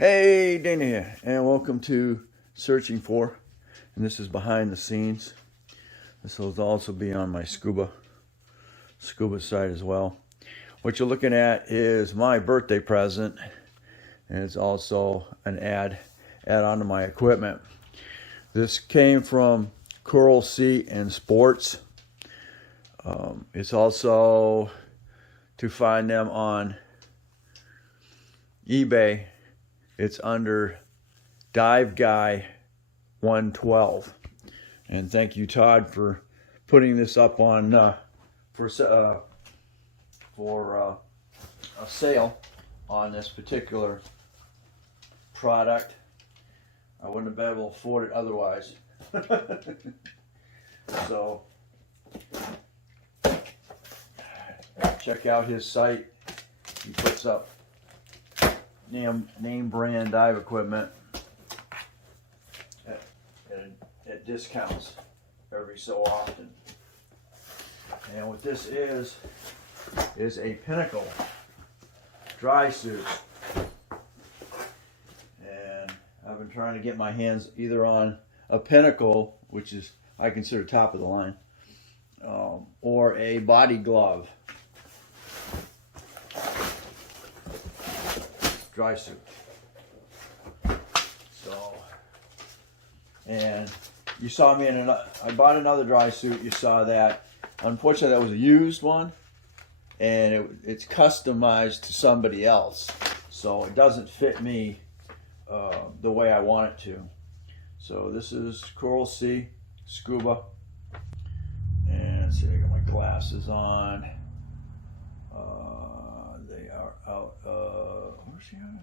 Hey, Dana here, and welcome to Searching For. And this is behind the scenes. This will also be on my scuba site as well. What you're looking at is my birthday present, and it's also an add on to my equipment. This came from Coral Sea and Sports. It's also to find them on eBay. It's under Dive Guy 112, and thank you, Todd, for putting this up on for a sale on this particular product. I wouldn't have been able to afford it otherwise. So check out his site. He puts up name brand dive equipment at discounts every so often. And what this is a Pinnacle dry suit. And I've been trying to get my hands either on a Pinnacle, which is I consider top of the line, or a body glove dry suit. So, and you saw me in another, I bought another dry suit. You saw that. Unfortunately, that was a used one, and it's customized to somebody else, so it doesn't fit me the way I want it to. So this is Coral Sea Scuba, and let's see, I got my glasses on. They are out. Where's he on?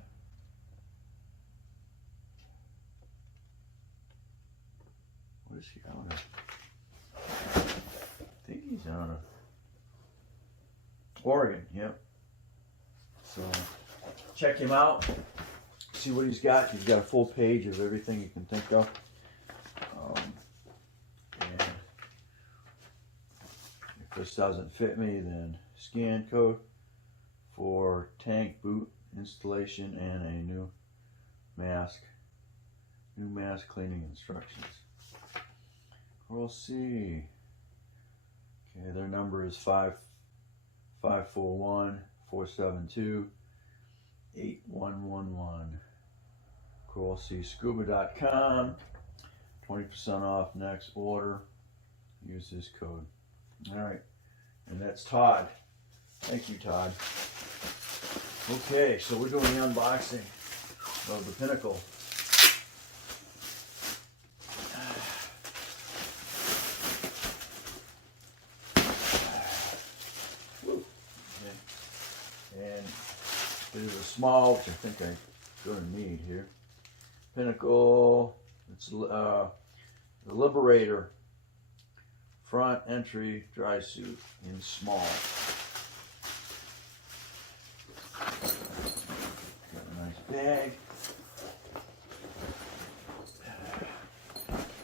What is he on? I think he's on Oregon. Yep. So check him out. See what he's got. He's got a full page of everything you can think of. And if this doesn't fit me, then scan code for tank boot installation and a new mask cleaning instructions. We'll see. Okay, their number is 541-472-8111. CoralSeaScuba.com. 20% off next order. Use this code. All right, and that's Todd. Thank you, Todd. Okay, so we're doing the unboxing of the Pinnacle. And it is a small, which I think I'm going to need here. Pinnacle, it's the Liberator front entry dry suit in small. Got a nice bag.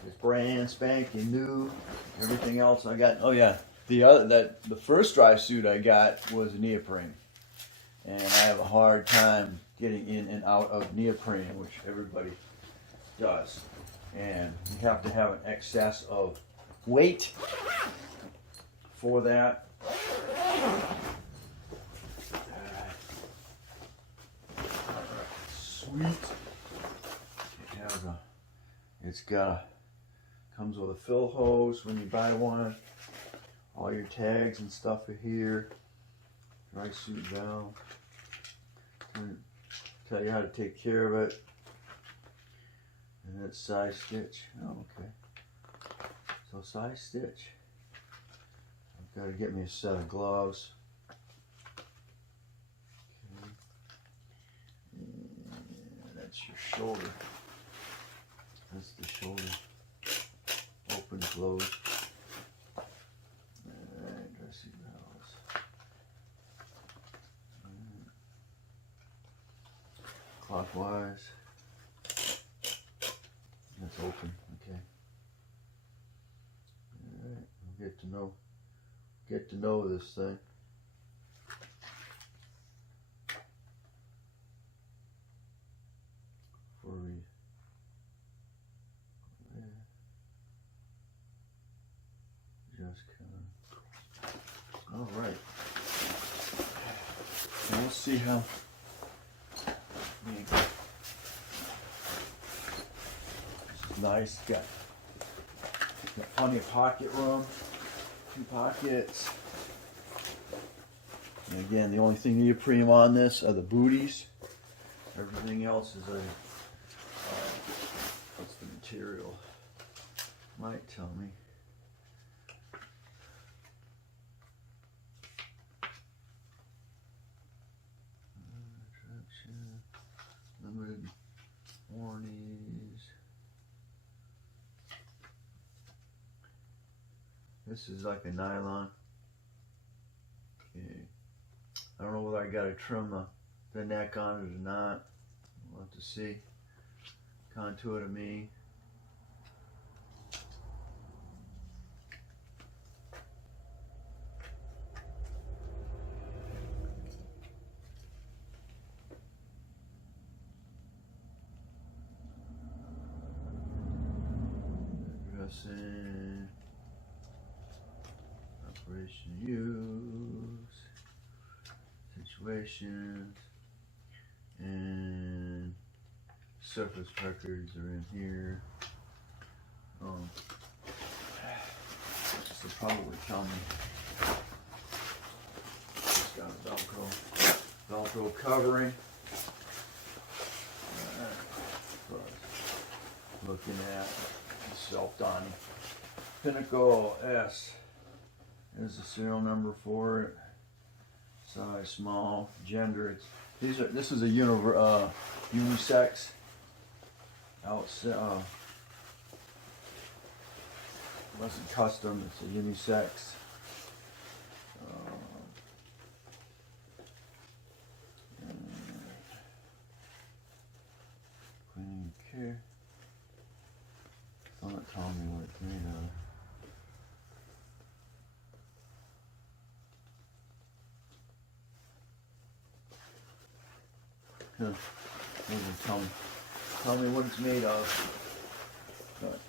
It's brand spanking new. Everything else I got. Oh yeah, the first dry suit I got was neoprene, and I have a hard time getting in and out of neoprene, which everybody does, and you have to have an excess of weight for that. Sweet. Comes with a fill hose when you buy one. All your tags and stuff are here. Dry suit valve. Tell you how to take care of it. And that's size stitch. Oh, okay. So size stitch. I've got to get me a set of gloves. Okay. And that's your shoulder. That's the shoulder. Open, close. Alright, dressing valves. Clockwise. That's open, okay. Alright, we'll get to know this thing. All right. So we'll see how. This is nice. Got plenty of pocket room. 2 pockets. And again, the only thing neoprene on this are the booties. Everything else is a what's the material? Might tell me. Limited warranties. This is like a nylon. Okay. I don't know whether I gotta trim the neck on it or not. We'll have to see. Contour to me. Dressing. Operation use. Situations. And surface records are in here. This will probably tell me. It's got a Velcro covering. Looking at self-donning. Pinnacle S is the serial number for it. Size small, gender. This is a unisex. Wasn't custom. It's a unisex. Cleaning care. Don't tell me what it's made of. Tell me what it's made of. But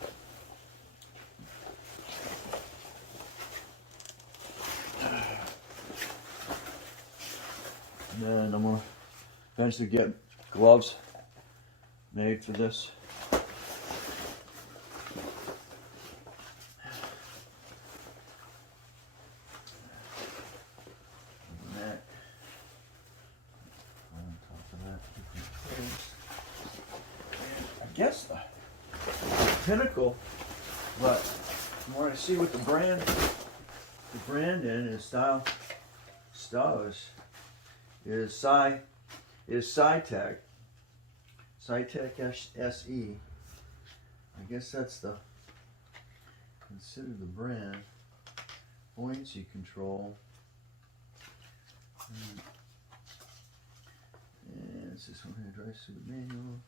and then I'm gonna eventually get gloves made for this. I guess the Pinnacle, but from what I see with the brand in is style is SciTech SE. I guess that's considered the brand. Buoyancy control. And it's this one here, dry suit manual.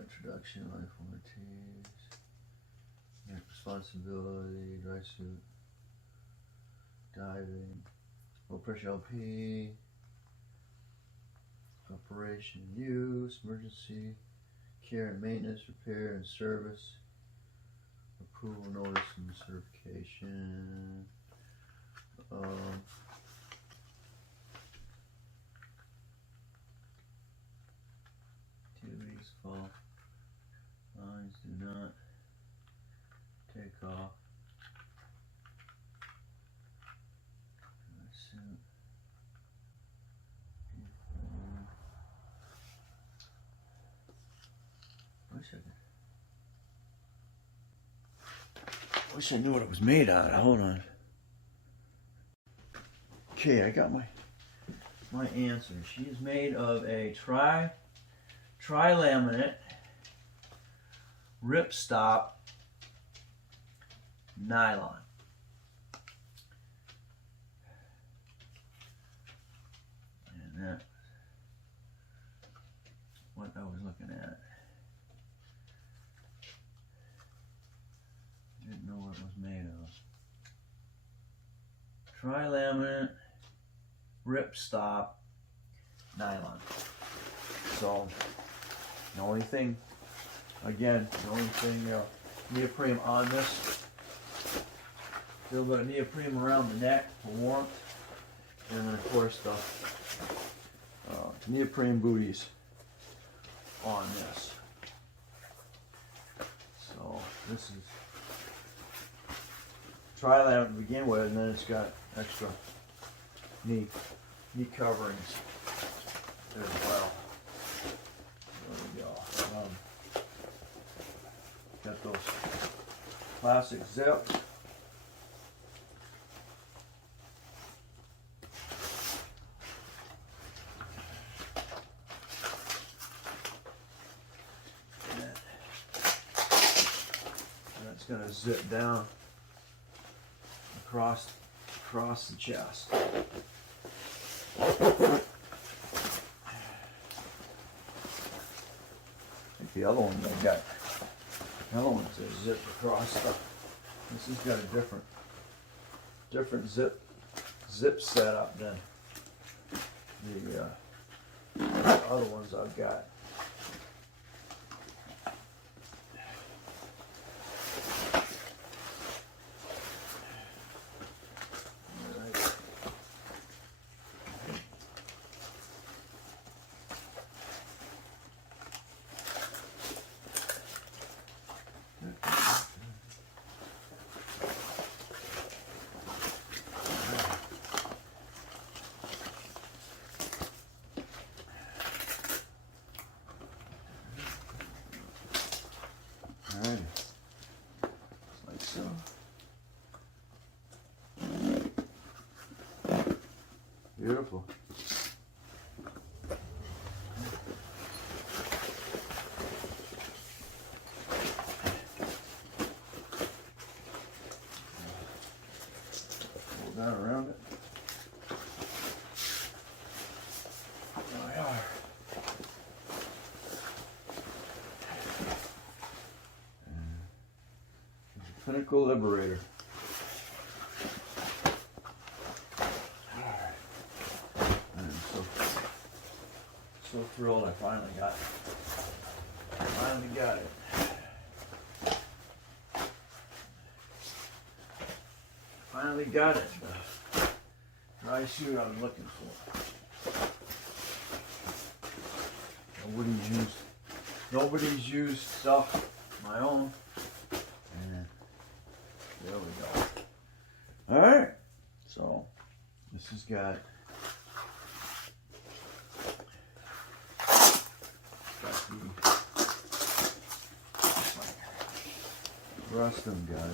Introduction, life warranties. Responsibility, dry suit. Diving. Low pressure LP. Operation use, emergency care and maintenance, repair and service. Approval notice and certification. Activities fall. Lines do not take off. Wish I knew what it was made out of. Hold on. Okay, I got my answer. She is made of a tri-laminate ripstop nylon. And that's what I was looking at. Didn't know what it was made of. Tri-laminate ripstop nylon. So the only thing neoprene on this A little bit of neoprene around the neck for warmth, and then of course the neoprene booties on this. So this is tri-lamp to begin with, and then it's got extra knee coverings as well. There we go. Got those plastic zips. It's going to zip down across the chest. I think the other one I got, the other one's a zip across the, this has got a different zip setup than the other ones I've got. Alright, like so. Beautiful. Pull that around it. There we are. Pinnacle Liberator. Alright. I'm so thrilled I finally got it. Finally got it. The dry suit I was looking for. Nobody's used stuff, my own. And there we go. Alright. So this has got the rest of them got it.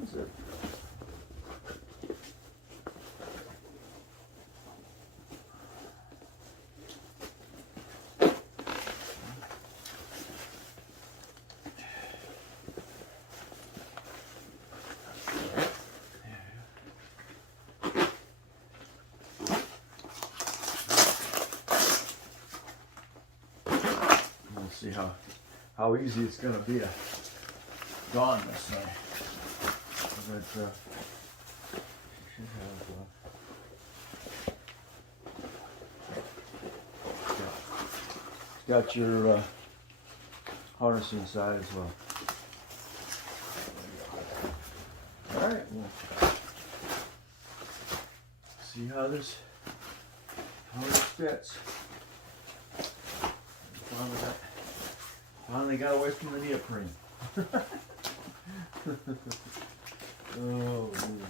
That's it. We'll see how easy it's going to be to don this thing. But should have it's got your harness inside as well. All right, well, see how this fits. Finally got away from the neoprene. Oh, man.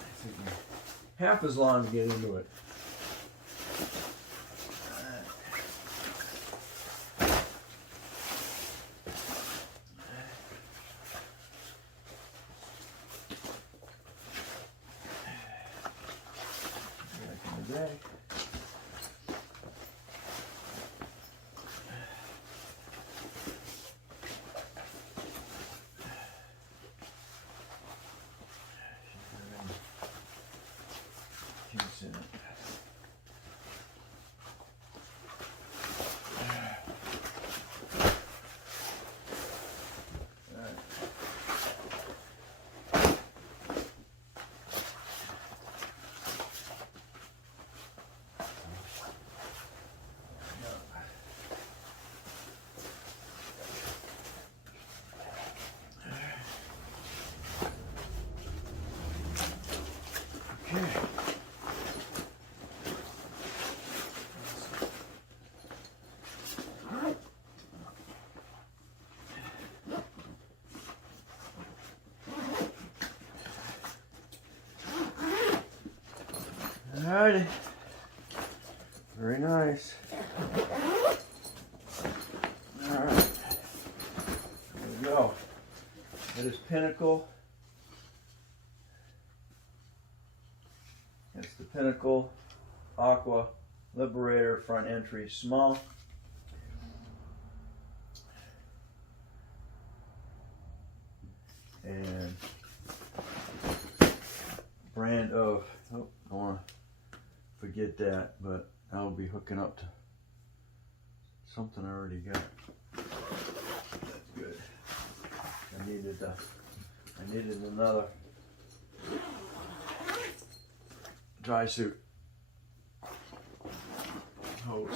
It took me half as long to get into it. Back in the day. In it. Alrighty. Very nice. Alright. There we go. That is Pinnacle. It's the Pinnacle Aqua Liberator front entry small. And brand of, oh, I don't want to forget that, but I'll be hooking up to something I already got. That's good. I needed another dry suit hose.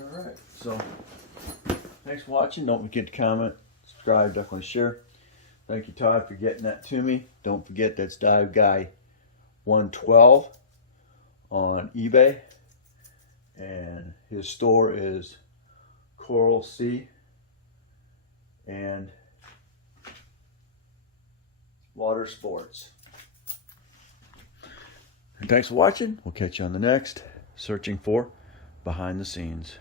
Alright, so thanks for watching. Don't forget to comment, subscribe, definitely share. Thank you, Todd, for getting that to me. Don't forget, that's Dive Guy 112 on eBay, and his store is Coral Sea and Water Sports. And thanks for watching. We'll catch you on the next Searching for Behind the Scenes.